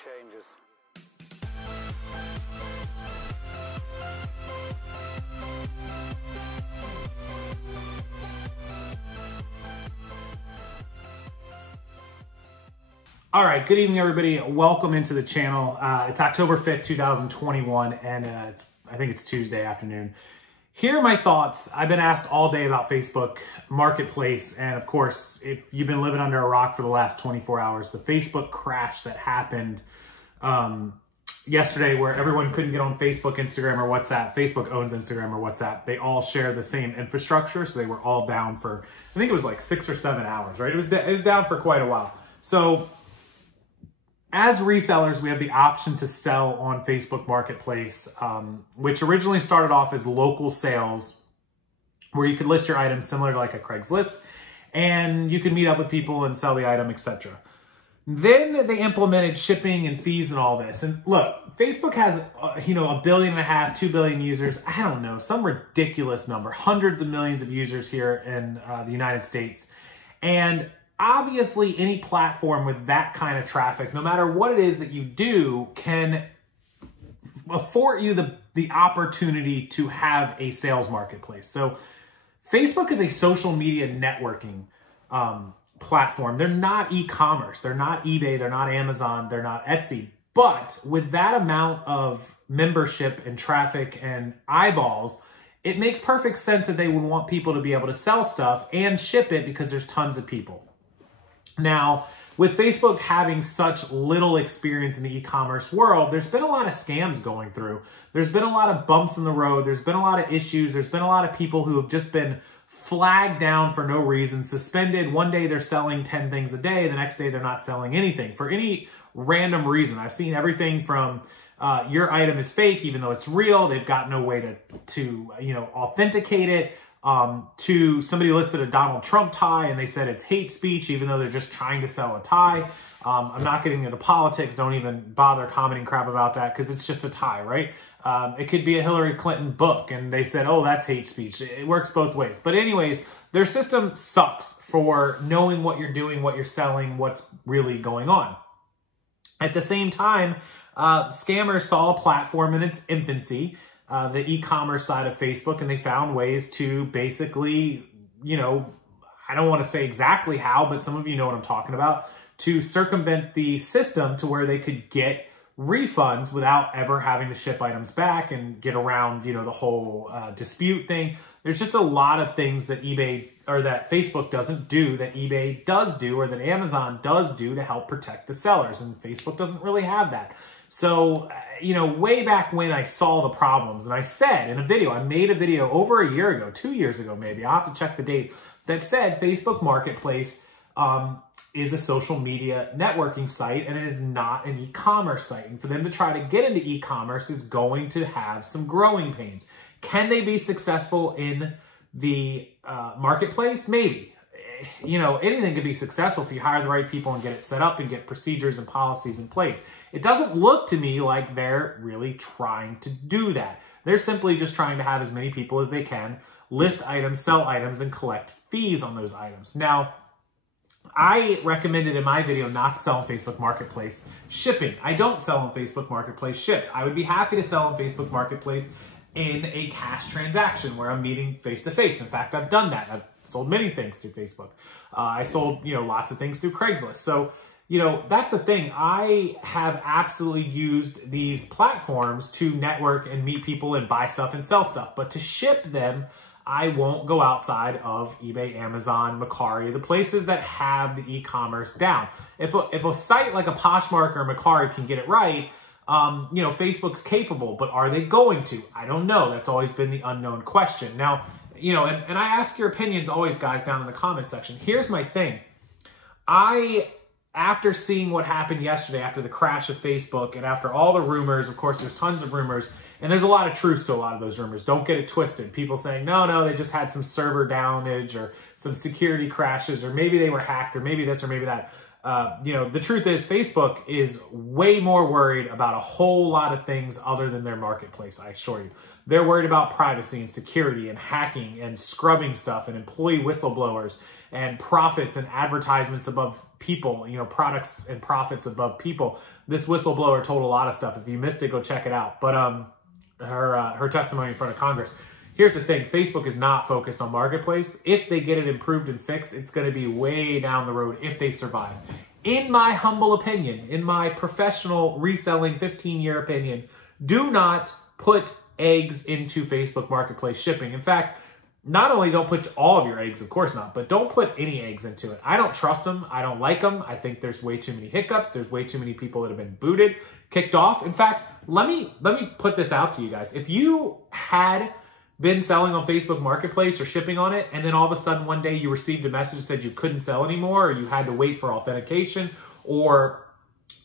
changes. All right, good evening, everybody. Welcome into the channel. It's October 5th, 2021, and I think it's Tuesday afternoon. Here are my thoughts. I've been asked all day about Facebook Marketplace, and of course, if you've been living under a rock for the last 24 hours, the Facebook crash that happened yesterday where everyone couldn't get on Facebook, Instagram, or WhatsApp. Facebook owns Instagram or WhatsApp. They all share the same infrastructure, so they were all down for, I think it was like 6 or 7 hours, right? It was down for quite a while. So as resellers, we have the option to sell on Facebook Marketplace, which originally started off as local sales, where you could list your items similar to like a Craigslist, and you could meet up with people and sell the item, etc. Then they implemented shipping and fees and all this. And look, Facebook has, 1.5 billion, 2 billion users. I don't know, some ridiculous number, hundreds of millions of users here in the United States. And obviously, any platform with that kind of traffic, no matter what it is that you do, can afford you the opportunity to have a sales marketplace. So Facebook is a social media networking platform. They're not e-commerce. They're not eBay. They're not Amazon. They're not Etsy. But with that amount of membership and traffic and eyeballs, it makes perfect sense that they would want people to be able to sell stuff and ship it because there's tons of people. Now, with Facebook having such little experience in the e-commerce world, there's been a lot of scams going through. There's been a lot of bumps in the road. There's been a lot of issues. There's been a lot of people who have just been flagged down for no reason, suspended. One day they're selling 10 things a day. The next day they're not selling anything for any random reason. I've seen everything from your item is fake, even though it's real. They've got no way to authenticate it. To somebody listed a Donald Trump tie and they said it's hate speech, even though they're just trying to sell a tie. I'm not getting into politics. Don't even bother commenting crap about that because it's just a tie, right? It could be a Hillary Clinton book and they said, oh, that's hate speech. It works both ways. But anyways, their system sucks for knowing what you're doing, what you're selling, what's really going on. At the same time, scammers saw a platform in its infancy, the e-commerce side of Facebook, and they found ways to basically, I don't want to say exactly how, but some of you know what I'm talking about, to circumvent the system to where they could get refunds without ever having to ship items back and get around, the whole dispute thing. There's just a lot of things that eBay or that Facebook doesn't do that eBay does do or that Amazon does do to help protect the sellers. And Facebook doesn't really have that. So, way back when I saw the problems, and I said in a video, I made a video over a year ago, 2 years ago maybe, I'll have to check the date, that said Facebook Marketplace is a social media networking site and it is not an e-commerce site. And for them to try to get into e-commerce is going to have some growing pains. Can they be successful in the marketplace? Maybe. Anything could be successful if you hire the right people and get it set up and get procedures and policies in place. It doesn't look to me like they're really trying to do that. They're simply just trying to have as many people as they can list items, sell items, and collect fees on those items. Now, I recommended in my video not to sell on Facebook Marketplace shipping. I don't sell on Facebook Marketplace ship. I would be happy to sell on Facebook Marketplace in a cash transaction where I'm meeting face-to-face. In fact, I've done that. I've sold many things through Facebook. I sold, lots of things through Craigslist. So, that's the thing. I have absolutely used these platforms to network and meet people and buy stuff and sell stuff. But to ship them, I won't go outside of eBay, Amazon, Mercari, the places that have the e-commerce down. If a site like a Poshmark or Mercari can get it right, Facebook's capable, but are they going to? I don't know. That's always been the unknown question. Now, and I ask your opinions always, guys, down in the comment section. Here's my thing. After seeing what happened yesterday, after the crash of Facebook, and after all the rumors, of course, there's tons of rumors, and there's a lot of truth to a lot of those rumors. Don't get it twisted. People saying, no, they just had some server damage or some security crashes, or maybe they were hacked, or maybe this or maybe that. the truth is Facebook is way more worried about a whole lot of things other than their marketplace, I assure you. They're worried about privacy and security and hacking and scrubbing stuff and employee whistleblowers and profits and advertisements above people, products and profits above people. This whistleblower told a lot of stuff. If you missed it, go check it out. But her testimony in front of Congress. Here's the thing, Facebook is not focused on marketplace. If they get it improved and fixed, it's going to be way down the road if they survive. In my humble opinion, in my professional reselling 15-year opinion, do not put eggs into Facebook Marketplace shipping. In fact, not only don't put all of your eggs, of course not, but don't put any eggs into it. I don't trust them. I don't like them. I think there's way too many hiccups. There's way too many people that have been booted, kicked off. In fact, let me put this out to you guys. If you had been selling on Facebook Marketplace or shipping on it, and then all of a sudden one day you received a message that said you couldn't sell anymore, or you had to wait for authentication, or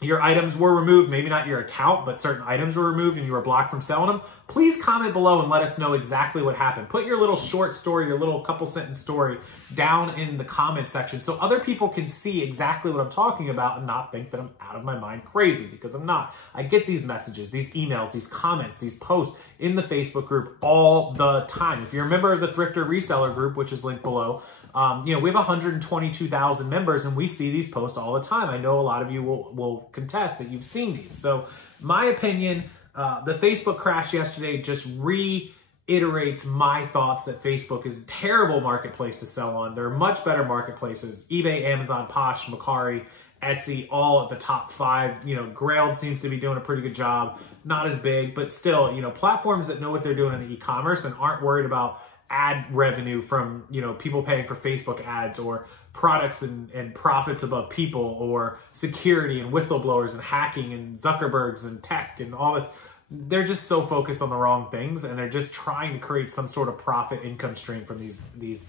your items were removed, maybe not your account, but certain items were removed and you were blocked from selling them, please comment below and let us know exactly what happened. Put your little short story, your little couple sentence story down in the comment section so other people can see exactly what I'm talking about and not think that I'm out of my mind crazy, because I'm not. I get these messages, these emails, these comments, these posts in the Facebook group all the time. If you're a member of the Thrifter Reseller group, which is linked below, we have 122,000 members and we see these posts all the time. I know a lot of you will contest that you've seen these. So my opinion, the Facebook crash yesterday just reiterates my thoughts that Facebook is a terrible marketplace to sell on. There are much better marketplaces: eBay, Amazon, Posh, Mercari, Etsy, all at the top 5. Grailed seems to be doing a pretty good job. Not as big, but still, platforms that know what they're doing in the e-commerce and aren't worried about ad revenue from, people paying for Facebook ads, or products and profits above people, or security and whistleblowers and hacking and Zuckerbergs and tech and all this. They're just so focused on the wrong things, and they're just trying to create some sort of profit income stream from these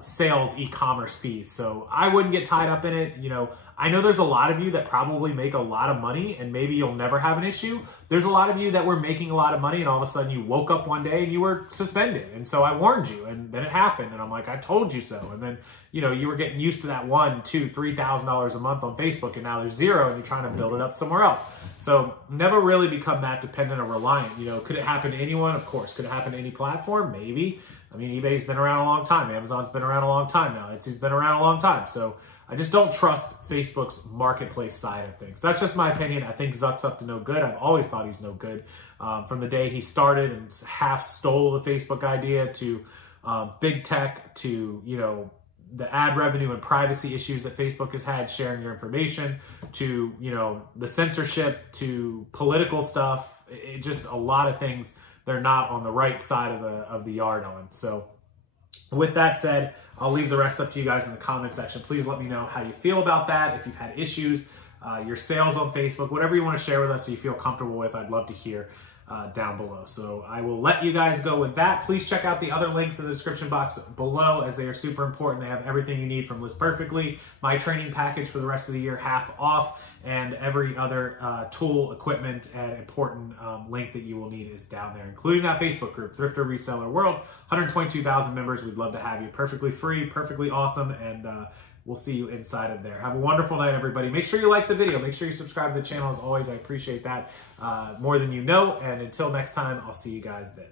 sales e-commerce fees. So I wouldn't get tied up in it. I know there's a lot of you that probably make a lot of money and maybe you'll never have an issue. There's a lot of you that were making a lot of money and all of a sudden you woke up one day and you were suspended. And so I warned you, and then it happened. And I'm like, I told you so. And then, you were getting used to that $1,000, $2,000, $3,000 a month on Facebook, and now there's zero and you're trying to build it up somewhere else. So never really become that dependent or reliant. Could it happen to anyone? Of course. Could it happen to any platform? Maybe. I mean, eBay's been around a long time. Amazon's been around a long time now. Etsy's been around a long time. So I just don't trust Facebook's marketplace side of things. That's just my opinion. I think Zuck's up to no good. I've always thought he's no good. From the day he started and half stole the Facebook idea, to big tech, to, the ad revenue and privacy issues that Facebook has had sharing your information, to, the censorship, to political stuff. It just a lot of things they're not on the right side of the yard on. So with that said, I'll leave the rest up to you guys in the comment section. Please let me know how you feel about that. If you've had issues, your sales on Facebook, whatever you want to share with us so you feel comfortable with, I'd love to hear down below. So I will let you guys go with that. Please check out the other links in the description box below, as they are super important. They have everything you need from List Perfectly, my training package for the rest of the year, half off, and every other tool, equipment, and important link that you will need is down there, including that Facebook group, Thrifter Reseller World. 122,000 members. We'd love to have you. Perfectly free, perfectly awesome, and we'll see you inside of there. Have a wonderful night, everybody. Make sure you like the video. Make sure you subscribe to the channel. As always, I appreciate that more than you know. And until next time, I'll see you guys then.